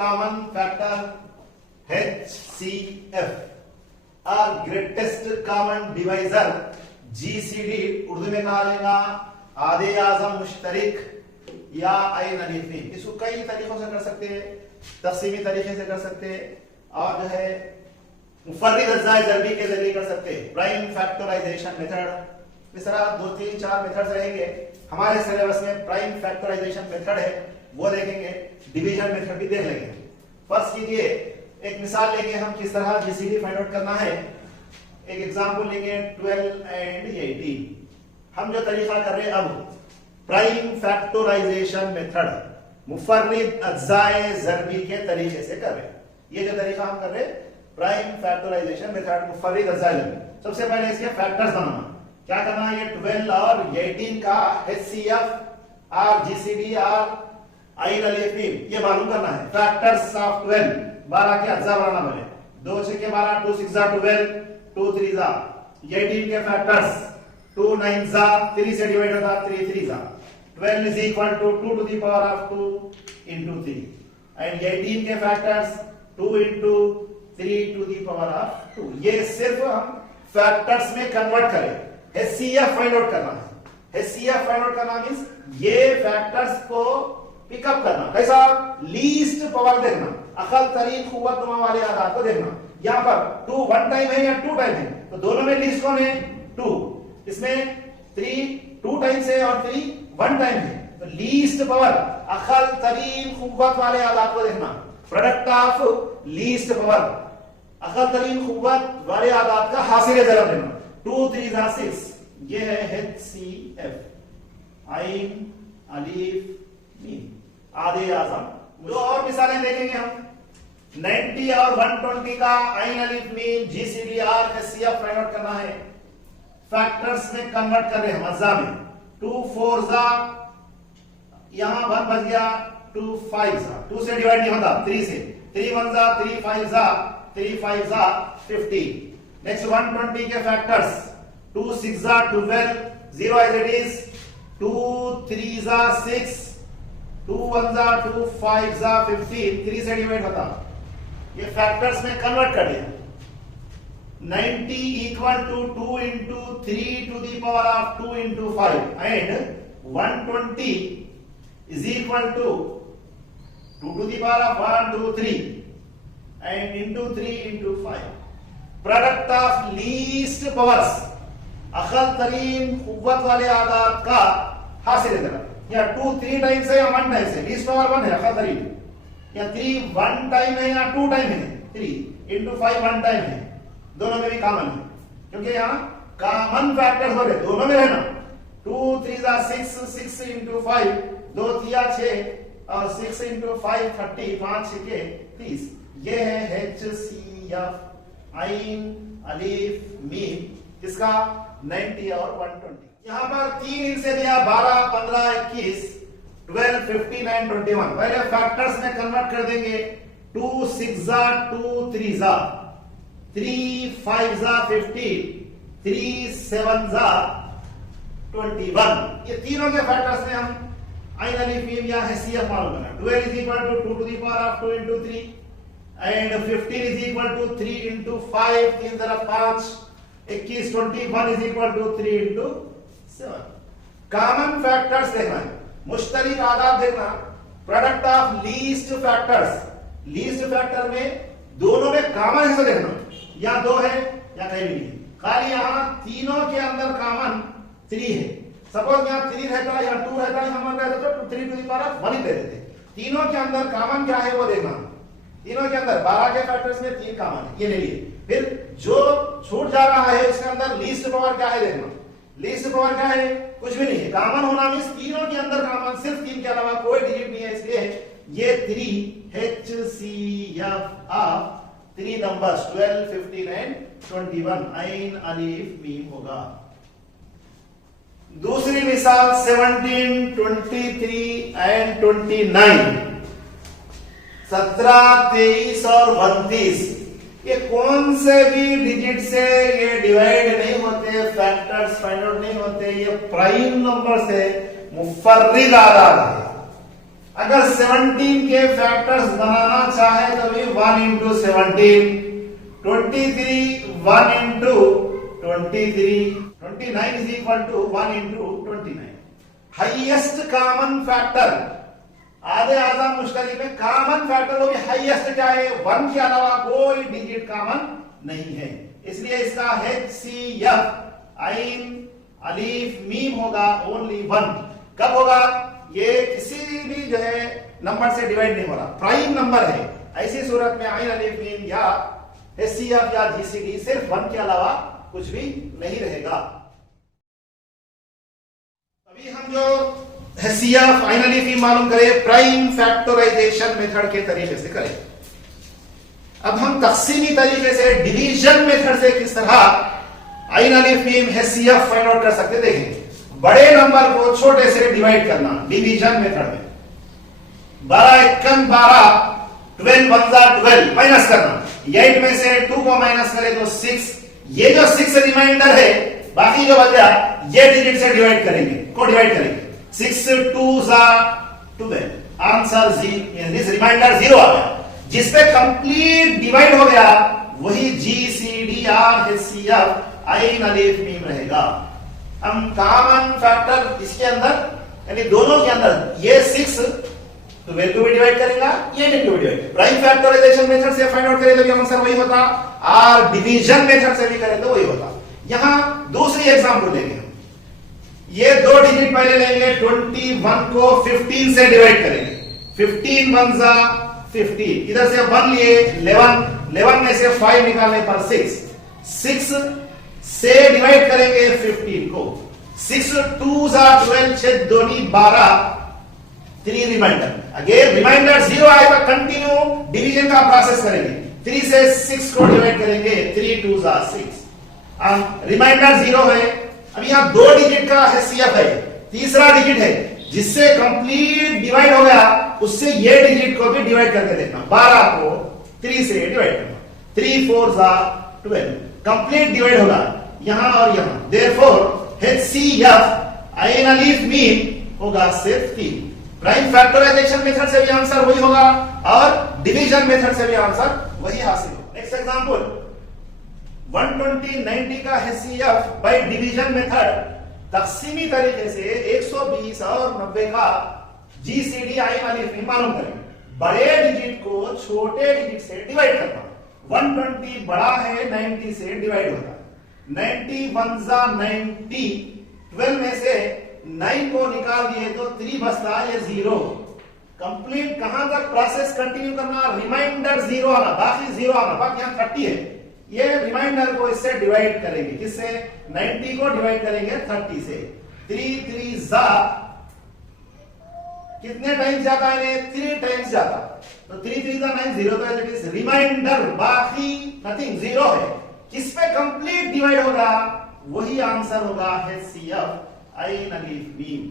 common factor HCF और greatest common divisor GCD Urdu में कहा जाएगा आधे आज़म मुश्तरिक या आइन अलीफ मीम। इसको कई तरीकों से कर सकते हैं, तक़सीमी तरीके से कर सकते हैं और जो है मुफर्रिद अज़्ज़ाए ज़रबी के जरिए कर सकते हैं, प्राइम फैक्टराइजेशन मेथड। इस तरह 2 3 4 मेथड्स रहेंगे हमारे सिलेबस में। प्राइम फैक्टराइजेशन मेथड है वो देखेंगे, डिवीजन मेथड भी देख लेंगे। फर्स्ट कीजिए एक मिसाल लेंगे हम किस तरह जीसीडी फाइंड आउट करना है। एक एग्जांपल लेंगे 12 एंड 18। हम जो तरीका कर रहे हैं अब प्राइम फैक्टराइजेशन मेथड मुफर्रिद अज़्ज़ाए ज़रबी के तरीके से कर रहे हैं। ये जो तरीका हम कर रहे हैं प्राइम फैक्टराइजेशन मेथड मुफर्रिद अज़्ज़ाए ज़रबी। सबसे पहले इसके फैक्टर्स बनाना। क्या करना है, ये 12 और 18 का HCF और GCD और आइन अलीफ मीम ये मालूम करना है। फैक्टर्स ऑफ 12 12 के अज्जा बनाना बने, 2 6 के 12, 2 6 12, 2 3 18 के फैक्टर्स 2 9 3 से डिवाइड होता 3 3 12 is equal to 2 to the power of 2 into 3 and 18 के factors 2 into 3 to the power of 2। ये सिर्फ हम फैक्टर्स में कन्वर्ट करें, HCF फाइंड आउट करना है। HCF फाइंड आउट करना मींस ये फैक्टर्स को पिकअप करना। कैसा, लीस्ट पावर देखना, अकल तरीन कुव्वत नुमा वाले आधार को देखना। यहां पर 2 1 टाइम है या 2 टाइम है, तो दोनों में लीस्ट कौन है 2। इसमें 3 2 टाइम्स है और 3 1 टाइम है, तो लीस्ट पावर अकल तरीन कुव्वत वाले आधार को देखना। प्रोडक्ट ऑफ लीस्ट पावर अकल तरीन कुव्वत वाले आदात का हासिल जरब लेना। 2 3 6 ये है HCF आइन अलीफ मीम आधे आज़म। दो और मिसालें देखेंगे हम। 90 और 120 का आइन अलीफ मीम GCD और HCF फाइंड आउट करना है। फैक्टर्स में कन्वर्ट कर रहे हैं अज़्ज़ा में। 2 4 यहां 1 बच गया, 2 5 2 से डिवाइड नहीं होता 3 से, 3 1 3 5 3 5 50। नेक्स्ट 120 के फैक्टर्स 2 6 12 0 एज इट इज, 2 3 6 2 1 2 5 15 3 से डिवाइड होता। ये फैक्टर्स में कन्वर्ट कर दिया। 90 equal to 2 into 3 to the power of 2 into 5 and 120 is equal to 2 to the power of 1 2 3 and into 3 into 5। Product of least powers अकल तरीन कुव्वत वाले आदात का हासिल है। या 2 3 टाइम्स है या 1 टाइम्स है, लीस्ट पावर 1 है अकल तरीन। या 3 1 टाइम है या 2 टाइम है, 3 into 5 1 टाइम है। दोनों में भी कॉमन है क्योंकि यहाँ कॉमन फैक्टर्स हो गए, दोनों में है ना। 2 3 6 6 into 5 2 3 6 और 6 into 5 30 5 6 के 30। ये है HCF आइन अलीफ मीम इसका 90 और 120। यहाँ पर 3 इनसे दिया 12 15 21 12 59 21। पहले फैक्टर्स में कन्वर्ट कर देंगे। 2 6 2 3 3 5 50 3 7 21। ये तीनों के फैक्टर्स में हम आइन अलीफ मीम या HCF मालूम करना। 12 is equal to 2 to the power of 2 into 3 and 15 is equal to 3 into 5 3 तरफ 5 21 21 is equal to 3 into 7। Common factors देखना है, मुश्तरिक आदात देखना। Product of least factors, least factor में दोनों में कॉमन हिस्सा देखना। या 2 है या कहीं भी नहीं, खाली यहां तीनों के अंदर कॉमन 3 है। सपोज यहां 3 रहता है या 2 रहता है, हम रहता तो 3 to the power of 1 ही दे देते। तीनों के अंदर कॉमन क्या है वो देखना। तीनों के अंदर 12 के फैक्टर्स में 3 कॉमन है, ये ले लिए। फिर जो छूट जा रहा है उसके अंदर लीस्ट पावर क्या है देखना। लीस्ट पावर क्या है, कुछ भी नहीं है। कॉमन होना मींस तीनों के अंदर कॉमन, सिर्फ 3 के अलावा कोई डिजिट नहीं है, इसलिए ये 3 HCF ऑफ 3 नंबर्स 12 59 21 आइन अलीफ मीम होगा। दूसरी मिसाल 17 23 एंड 29। 17 23 और 32 ये कौन से भी डिजिट से ये डिवाइड नहीं होते, फैक्टर्स फाइंड आउट नहीं होते। ये प्राइम नंबर से मुफर्रिद आदाद है। अगर 17 के फैक्टर्स बनाना चाहे तो भी 1 into 17, 23 1 into 23, 29 is equal to 1 into 29। Highest common factor, आधे आज़म मुश्तरक में कॉमन फैक्टर वो भी हाईएस्ट क्या है, 1 के अलावा कोई डिजिट कॉमन नहीं है, इसलिए इसका HCF आइन अलीफ मीम होगा ओनली 1। कब होगा, ये किसी भी जो है नंबर से डिवाइड नहीं हो रहा, प्राइम नंबर है, ऐसी सूरत में आइन अलीफ मीम या HCF या GCD सिर्फ 1 के अलावा कुछ भी नहीं रहेगा। अभी हम जो HCF आइन अलीफ मीम मालूम करें प्राइम फैक्टराइजेशन मेथड के तरीके से करें। अब हम तकसीमी तरीके से डिवीजन मेथड से किस तरह आइन Alif meme HCF find out कर सकते देखें। बड़े नंबर को छोटे से डिवाइड करना डिवीजन मेथड में, 12 एकम 12, 12 1 12 माइनस करना, 8 में से 2 को माइनस करें तो 6, ये जो 6 रिमाइंडर है बाकी जो बच गया ये डिजिट से डिवाइड करेंगे, को डिवाइड करेंगे, 6 2 12, आंसर 0, रिमाइंडर 0 आ गया, जिसपे कंप्लीट डिवाइड हो गया वही GCD और HCF आइन अलीफ मीम रहेगा। हम कॉमन फैक्टर इसके अंदर यानी दोनों के अंदर ये 6 12 को भी डिवाइड करेगा, ये 10 को भी डिवाइड, प्राइम फैक्टराइजेशन मेथड से फाइंड आउट करें तो भी आंसर वही होता, और डिवीजन मेथड से भी करें तो वही होता। यहां दूसरी एग्जांपल लेंगे हम, ये दो डिजिट पहले लेंगे, 21 को 15 से डिवाइड करेंगे, 15 1 जा 15, इधर से 1 लिए 11, 11 में से 5 निकालने पर 6 से डिवाइड करेंगे 15 को, 6 2 जा 12, 6 दूनी 12, 3 रिमाइंडर, अगेन रिमाइंडर 0 आए तो कंटिन्यू डिवीजन का प्रोसेस करेंगे, 3 से 6 को डिवाइड करेंगे, 3 2 जा 6, रिमाइंडर 0 है। अब यहां 2 डिजिट का HCF है, तीसरा डिजिट है जिससे कंप्लीट डिवाइड हो गया, उससे ये डिजिट को भी डिवाइड करके देखना, 12 को 3 से डिवाइड करना, 3 4 जा 12, कंप्लीट डिवाइड होगा यहां और यहां, देयरफॉर HCF आइन अलीफ मीम होगा सिर्फ 3। प्राइम फैक्टराइजेशन मेथड से भी आंसर वही होगा और डिवीजन मेथड से भी आंसर वही हासिल होगा। नेक्स्ट एग्जांपल, 120 90 का HCF बाय डिवीजन मेथड तकसीमी तरीके से 120 और 90 का GCD आइन अलीफ मीम मालूम करेंगे। बड़े डिजिट को छोटे डिजिट से डिवाइड करना, 120 बड़ा है 90 से डिवाइड होता, 90 1 जा 90, 12 में से 9 को निकाल दिए तो 3 बचता, ये 0, कंप्लीट कहां तक प्रोसेस कंटिन्यू करना, रिमाइंडर 0 आना, बाकी 0 आना, बाकी यहां 30 है, ये रिमाइंडर को इससे डिवाइड करेंगे, किससे, 90 को डिवाइड करेंगे 30 से, 3 3 जा कितने टाइम्स जाता है, 3 टाइम्स जाता, तो 3 3 जा 9, 0 तो इट इज रिमाइंडर, बाकी नथिंग 0 है, किस पे कंप्लीट डिवाइड होगा वही आंसर होगा HCF आइन अलीफ मीम।